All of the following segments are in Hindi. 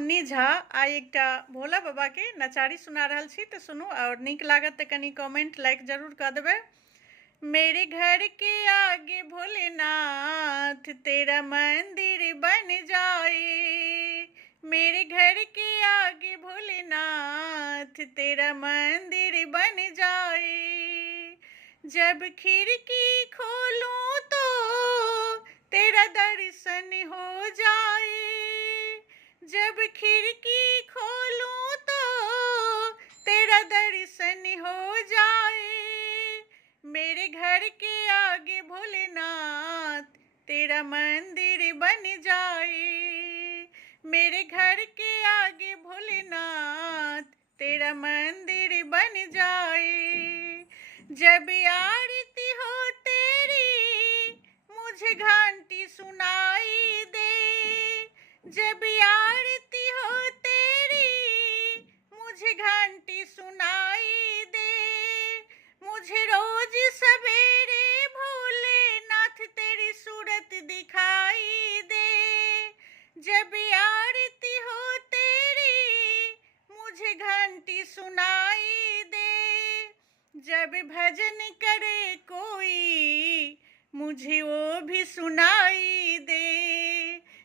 मुन्नी झा आ एकटा भोला बाबा के नचारी सुना रहल छी तो सुनू और नीक लागत तो कनी कमेंट लाइक जरूर कर देबै। मेरे घर के आगे भोलेनाथ तेरा मंदिर बन जाए। मेरे घर के आगे भोलेनाथ तेरा मंदिर बन जाए। जब खिड़की खोलूं तो तेरा दर्शन हो जाए। जब खिड़की खोलूं तो तेरा दर्शन हो जाए। मेरे घर के आगे भोलेनाथ तेरा मंदिर बन जाए। मेरे घर के आगे भोलेनाथ तेरा मंदिर बन जाए। जब आरती हो तेरी मुझे घंटी सुनाई दे। जब आरती हो तेरी मुझे घंटी सुनाई दे। मुझे रोज सवेरे भोलेनाथ तेरी सूरत दिखाई दे। जब आरती हो तेरी मुझे घंटी सुनाई दे। जब भजन करे कोई मुझे वो भी सुनाई दे।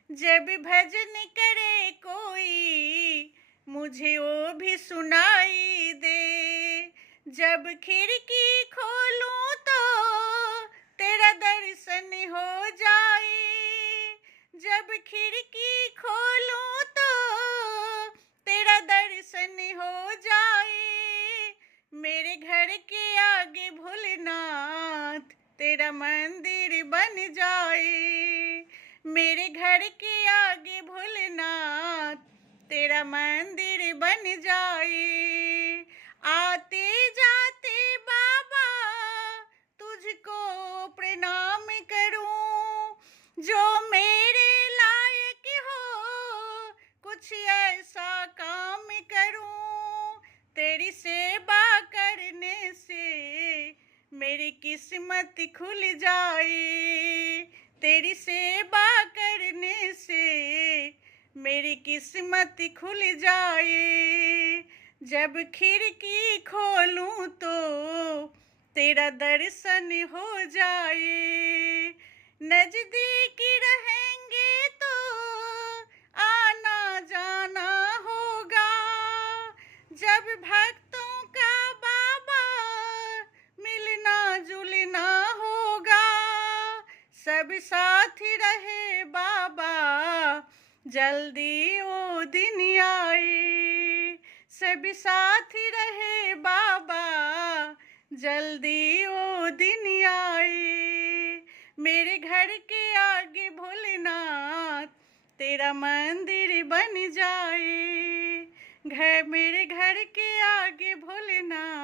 जब भजन करे कोई मुझे वो भी सुनाई दे। जब खिड़की खोलूं तो तेरा दर्शन हो जाए। जब खिड़की खोलूं तो तेरा दर्शन हो जाए। मेरे घर के आगे भोलेनाथ तेरा मंदिर बन जाए। मेरे घर के आगे भोलेनाथ तेरा मंदिर बन जाए। आते जाते बाबा तुझको प्रणाम करूं। जो मेरे लायक हो कुछ ऐसा काम करूं। तेरी सेवा करने से मेरी किस्मत खुल जाए। तेरी सेवा करने से मेरी किस्मत खुल जाए। जब खिड़की खोलूं तो तेरा दर्शन हो जाए। नजदीक रहेंगे तो आना जाना होगा। जब भक्तों का बाबा मिलना जुलना होगा। सब साथ रहे बाबा जल्दी वो दिन आए। सब साथ रहे बाबा जल्दी वो दिन आए। मेरे घर के आगे भोलेनाथ तेरा मंदिर बन जाए। मेरे घर के आगे भोलेनाथ